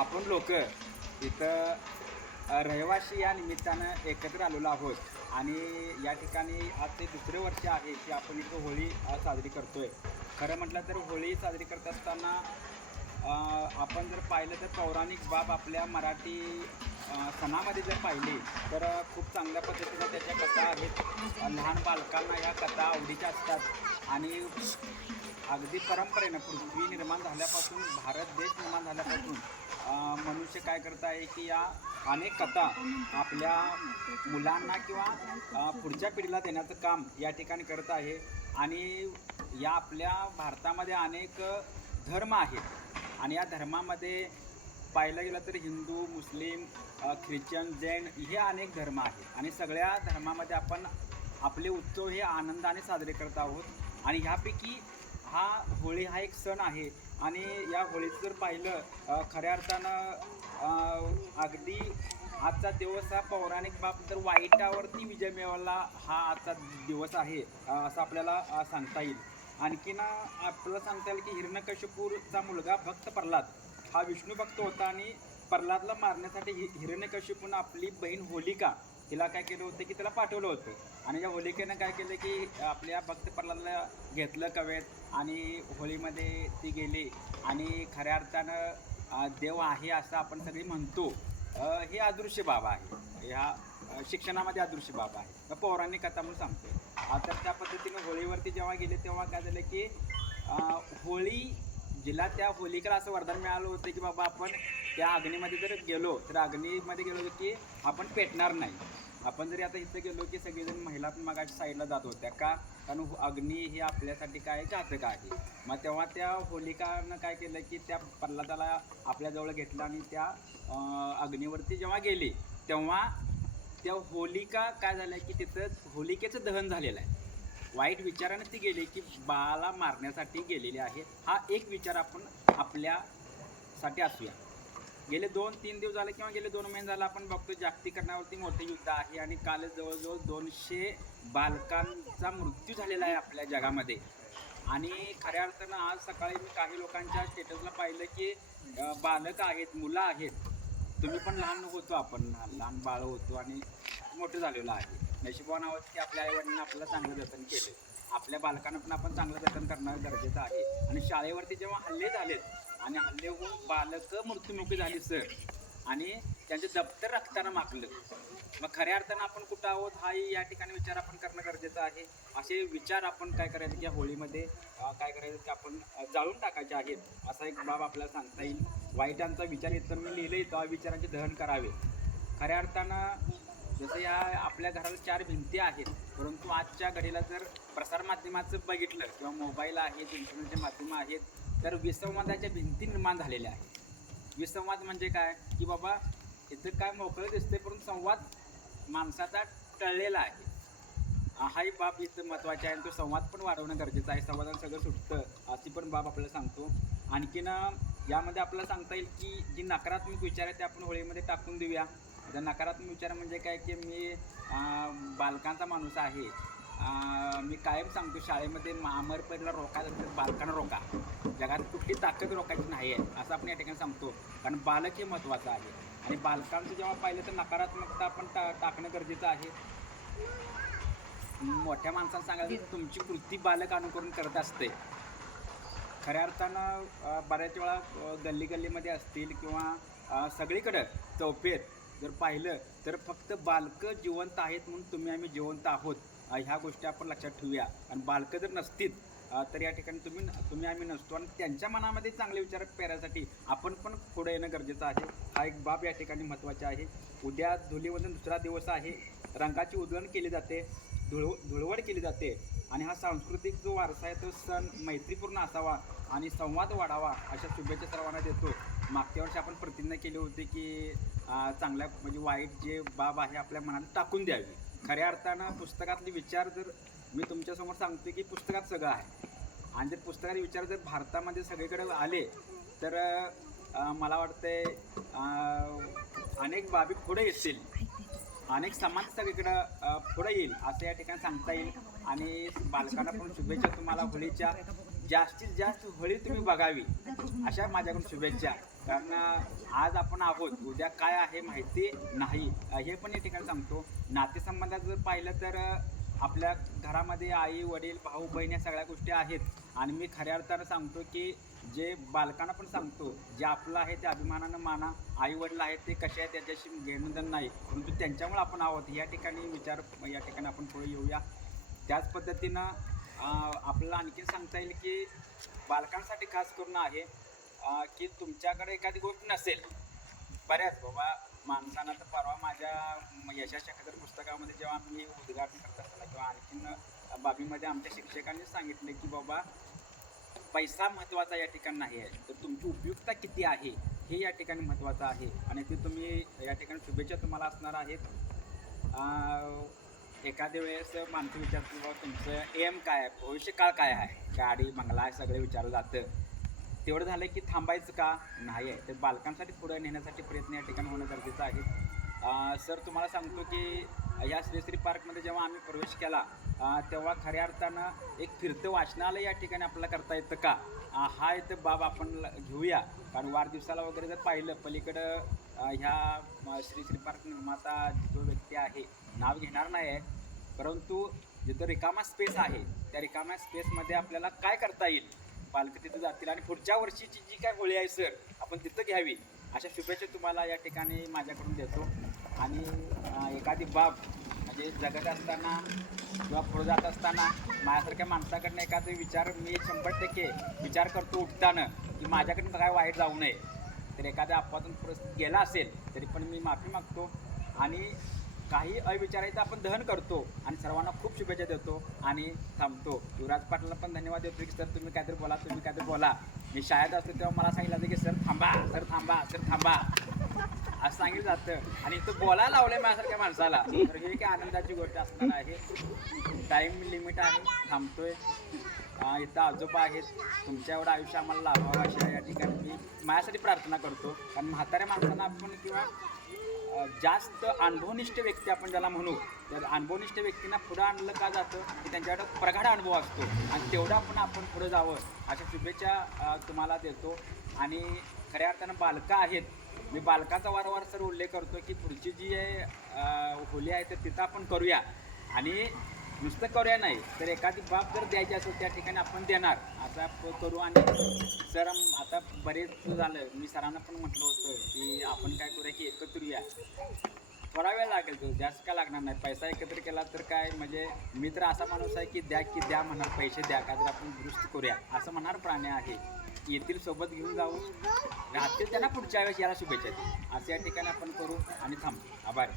आपण लोक इथं रहिवासी या निमित्तानं एकत्र आलेलो आहोत आणि या ठिकाणी आज ते दुसरे वर्ष आहे की आपण इथं होळी साजरी करतोय. खरं म्हटलं तर होळी साजरी करत असताना आपण जर पाहिलं तर पौराणिक बाब आपल्या मराठी सणामध्ये जर पाहिली तर खूप चांगल्या पद्धतीनं त्याच्या कथा आहेत. लहान बालकांना ह्या कथा आवडीच्या असतात आणि अगदी परंपरेनं पृथ्वी निर्माण झाल्यापासून भारत देश निर्माण झाल्यापासून मनुष्य काय करत आहे की या अनेक कथा आपल्या मुलांना किंवा पुढच्या पिढीला देण्याचं काम या ठिकाणी करत आहे. आणि या आपल्या भारतामध्ये अनेक धर्म आहेत आणि या धर्मामध्ये पाहिलं गेलं तर हिंदू, मुस्लिम, ख्रिश्चन, जैन हे अनेक धर्म आहेत आणि सगळ्या धर्मामध्ये आपण आपले उत्सव हे आनंदाने साजरे करत आहोत. आणि ह्यापैकी हा होळी हा एक सण आहे आणि या होळीचं जर पाहिलं खऱ्या अर्थानं अगदी आजचा दिवस हा पौराणिक बाब तर वाईटावरती विजय मिळवला हा आजचा दिवस आहे असं आपल्याला सांगता येईल. आणखीन आपल्याला सांगता येईल की हिरण्यकशिपूचा मुलगा भक्त प्रल्हाद हा विष्णू भक्त होता आणि प्रल्हादला मारण्यासाठी हिरण्यकशिपूनं आपली बहीण होलिका तिला काय केलं होतं की तिला पाठवलं होतं आणि या होलिकेनं काय केलं की आपल्या भक्त प्रल्हादला घेतलं कवेत आणि होळीमध्ये ती गेली आणि खऱ्या अर्थानं देव आहे असं आपण सगळी म्हणतो. हे अदृश्य बाबा आहे, ह्या शिक्षणामध्ये अदृश्य बाबा आहे, पौराणिक कथा म्हणून सांगतो. तर त्या पद्धतीनं होळीवरती जेव्हा गेले तेव्हा काय झालं की होळी जिला त्या होलिकेला असं वरदान मिळालं होतं की बाबा आपण त्या अग्नीमध्ये जर गेलो तर अग्नीमध्ये गेलो की आपण पेटणार नाही. आपण जरी आता इथं गेलो की सगळेजण महिला पण मागाच्या साईडला जात होत्या का, कारण अग्नी हे आपल्यासाठी काय घातक आहे. मग तेव्हा त्या होलिकानं काय केलं की त्या प्रल्हादाला आपल्याजवळ घेतलं आणि त्या अग्नीवरती जेव्हा गेली तेव्हा त्या होलिका काय झालं की तिथं होलिकेचं दहन झालेलं आहे. वाईट विचाराने ती गेली की बाळाला मारण्यासाठी गेलेली आहे. हा एक विचार आपण आपल्यासाठी असूया. गेले 2-3 दिवस झाले किंवा गेले 2 महिने झाले आपण बघतो जागतिकीकरणावरती मोठे युद्ध आहे आणि काल जवळजवळ 200 बालकांचा मृत्यू झालेला आहे आपल्या जगामध्ये. आणि खऱ्या अर्थानं आज सकाळी मी काही लोकांच्या स्टेटसला पाहिलं की बालक आहेत, मुलं आहेत. तुम्ही पण लहान होतो, आपण लहान बाळ होतो आणि मोठं झालेलं आहे. नशिबान आहोत की आपल्या आईवडिलांनी आपल्याला चांगलं जतन केलं. आपल्या बालकांना पण आपण चांगलं जतन करणं गरजेचं आहे. आणि शाळेवरती जेव्हा हल्ले झालेत आणि हल्ले होऊन बालकं मृत्युमुखी झाली सर आणि त्यांचे दप्तर रक्तानं माखलं, मग खऱ्या अर्थानं आपण कुठं आहोत हाही या ठिकाणी विचार आपण करणं गरजेचं आहे. असे विचार आपण काय करायचं की या होळीमध्ये काय करायचं की आपण जाळून टाकायचे आहेत असा एक बाब आपल्याला सांगता येईल. वाईटांचा विचार येत तर मी लिहिलं तेव्हा विचारांचे दहन करावे. खऱ्या अर्थानं जसं या आपल्या घराला 4 भिंती आहेत, परंतु आजच्या घडीला जर प्रसारमाध्यमाचं बघितलं किंवा मोबाईल आहेत, इंटरनेटचे माध्यमं आहेत, तर विसंवादाच्या भिंती निर्माण झालेल्या आहेत. विसंवाद म्हणजे काय की बाबा इथं काय मोकळं दिसते परंतु संवाद माणसाचा टळलेला आहे. हाही बाब इथं महत्त्वाचे आहे आणि तो संवाद पण वाढवणं गरजेचं आहे. संवादानं सगळं सुटतं अशी पण बाब आपल्याला सांगतो. आणखीन यामध्ये आपल्याला सांगता येईल की जी नकारात्मक विचार आहे ते आपण होळीमध्ये टाकून देऊया. आता नकारात्मक विचार म्हणजे काय की मी बालकांचा माणूस आहे. मी कायम सांगतो शाळेमध्ये अमरपरीला रोका बालकांना रोका, जगात कुठली ताकद रोकायची नाही आहे असं आपण या ठिकाणी सांगतो. कारण बालक हे महत्त्वाचं आहे आणि बालकांचं जेव्हा पाहिलं तर नकारात्मकता आपण टाकणं गरजेचं आहे. मोठ्या माणसांना सांगायचं तुमची कृती बालक अनुकरण करत असते. खऱ्या अर्थानं बऱ्याच वेळा गल्ली गल्लीमध्ये असतील किंवा सगळीकडं चौफेर जर पाहिलं तर फक्त बालकं जिवंत आहेत म्हणून तुम्ही आम्ही जिवंत आहोत ह्या गोष्टी आपण लक्षात ठेवूया. आणि बालकं जर नसतील तर या ठिकाणी तुम्ही आम्ही नसतो आणि त्यांच्या मनामध्ये चांगले विचार पेरायसाठी आपण पण पुढे येणं गरजेचं आहे. हा एक बाब या ठिकाणी महत्त्वाचा आहे. उद्या धुलीवंदन दुसरा दिवस आहे. रंगाची उधळण केली जाते, धुळवड केली जाते आणि हा सांस्कृतिक जो वारसा आहे तो सण मैत्रीपूर्ण असावा आणि संवाद वाढावा अशा शुभेच्छा सर्वांना देतो. मागच्या वर्षी आपण प्रतिज्ञा केली होती की चांगल्या म्हणजे वाईट जे बाब आहे आपल्या मनात टाकून द्यावी. खऱ्या अर्थानं पुस्तकातले विचार जर मी तुमच्यासमोर सांगतो की पुस्तकात सगळं आहे आणि जर पुस्तकाचे विचार जर भारतामध्ये सगळीकडे आले तर मला वाटतंय अनेक बाबी पुढे येतील, अनेक समाज सगळीकडं पुढे येईल असं या ठिकाणी सांगता येईल. आणि बालकांना पण शुभेच्छा. तुम्हाला होळीच्या जास्तीत जास्त होळी तुम्ही बघावी अशा माझ्याकडून शुभेच्छा. कारण आज आपण आहोत, उद्या काय आहे माहिती नाही. हे पण या ठिकाणी सांगतो. नातेसंबंधात जर पाहिलं तर आपल्या घरामध्ये आई वडील भाऊ बहीण या सगळ्या गोष्टी आहेत. आणि मी खऱ्या अर्थानं सांगतो की जे बालकांना पण सांगतो, जे आपलं आहे ते अभिमानानं माना. आई वडील आहेत ते कसे आहेत त्याच्याशी घेणं नाही, परंतु त्यांच्यामुळे आपण आहोत या ठिकाणी विचार, या ठिकाणी आपण पुढे येऊया. त्याच पद्धतीनं आपल्याला आणखी सांगता येईल की बालकांसाठी खास करून आहे की तुमच्याकडे एखादी गोष्ट नसेल. बऱ्याच बाबा माणसांना तर परवा माझ्या यशा शकतर पुस्तकामध्ये जेव्हा मी उद्घाटन करत असताना किंवा आणखीन बाबीमध्ये आमच्या शिक्षकांनी सांगितले की बाबा पैसा महत्त्वाचा या ठिकाणी नाही आहे, तर तुमची उपयुक्तता किती आहे हे या ठिकाणी महत्त्वाचं आहे. आणि ते तुम्ही या ठिकाणी शुभेच्छा तुम्हाला असणार आहेत. एखाद्या वेळेस माणसं विचारतील बाबा तुमचं एम काय आहे, भविष्यकाळ काय आहे, गाडी बंगला हे सगळं विचारलं जातं. तेवढं झालं की थांबायचं का नाही आहे, तर बालकांसाठी पुढे नेण्यासाठी प्रयत्न या ठिकाणी होणं गरजेचं आहे. सर तुम्हाला सांगतो की या श्रीश्री पार्कमध्ये जेव्हा आम्ही प्रवेश केला तेव्हा खऱ्या अर्थानं एक फिरतं वाचनालय या ठिकाणी आपल्याला करता येतं का, हा इथं बाब आपण घेऊया. कारण वाढदिवसाला वगैरे जर पाहिलं पलीकडं ह्या श्रीश्री पार्क निर्माता जो व्यक्ती आहे, नाव घेणार नाही आहे, परंतु जिथं रिकामा स्पेस आहे त्या रिकाम्या स्पेसमध्ये आपल्याला काय करता येईल, पालकं तिथं जातील आणि पुढच्या वर्षीची जी काय होळी आहे सर आपण तिथं घ्यावी, अशा शुभेच्छा तुम्हाला या ठिकाणी माझ्याकडून देतो. आणि एखादी बाब म्हणजे जगत असताना किंवा पुढं जात असताना माझ्यासारख्या माणसाकडनं एखादा विचार मी 100% विचार करतो उठताना की माझ्याकडून काय वाईट जाऊ नये. तर एखाद्या अपवादातून परिस्थिती गेला असेल तरी पण मी माफी मागतो आणि काही अविचारायचं आपण दहन करतो आणि सर्वांना खूप शुभेच्छा देतो आणि थांबतो. युवराज पाटलांना पण धन्यवाद देतो की सर तुम्ही काहीतरी बोला, तुम्ही काहीतरी बोला. मी शाळेत असतो तेव्हा मला सांगितलं जातं की सर थांबा, सर थांबा, सर थांबा असं सांगितलं जातं आणि तो बोलायला लावलं आहे माझ्यासारख्या माणसाला. तर ही एक आनंदाची गोष्ट असणार आहे. टाईम लिमिट आहे, थांबतोय. इथं आजोबा आहेत, तुमच्या एवढं आयुष्य आम्हाला लाभावं अशा या ठिकाणी मी माझ्यासाठी प्रार्थना करतो. कारण म्हाताऱ्या माणसांना आपण किंवा जास्त अनुभवनिष्ठ व्यक्ती आपण ज्याला म्हणू, तर अनुभवनिष्ठ व्यक्तींना पुढं आणलं का जातं की त्यांच्याकडं प्रगाढ अनुभव असतो आणि तेवढं आपण पुढं जावं अशा शुभेच्छा तुम्हाला देतो. आणि खऱ्या अर्थानं बालकं आहेत, मी बालकाचा वारंवार सर उल्लेख करतो की पुढची जी आहे होली आहे तर तिथं आपण करूया. आणि नुसतं करूया नाही तर एखादी बाब जर द्यायची असेल त्या ठिकाणी आपण देणार असं करू. आणि सर आता बरेच झालं, मी सरांना पण म्हटलं होतं की आपण काय करूया की एकत्र येऊया. थोडा वेळ लागेल, तो जास्त काय लागणार नाही. पैसा एकत्र केला तर काय म्हणजे मी तर असा माणूस आहे की द्या म्हणणार, पैसे द्या का तर आपण दुरुस्त करूया असं म्हणणार प्राणी आहे. येथील सोबत घेऊन जाऊ, राहतील त्यांना पुढच्या वेळेस याला शुभेच्छा देऊ असं या ठिकाणी आपण करू आणि थांबू. आभार.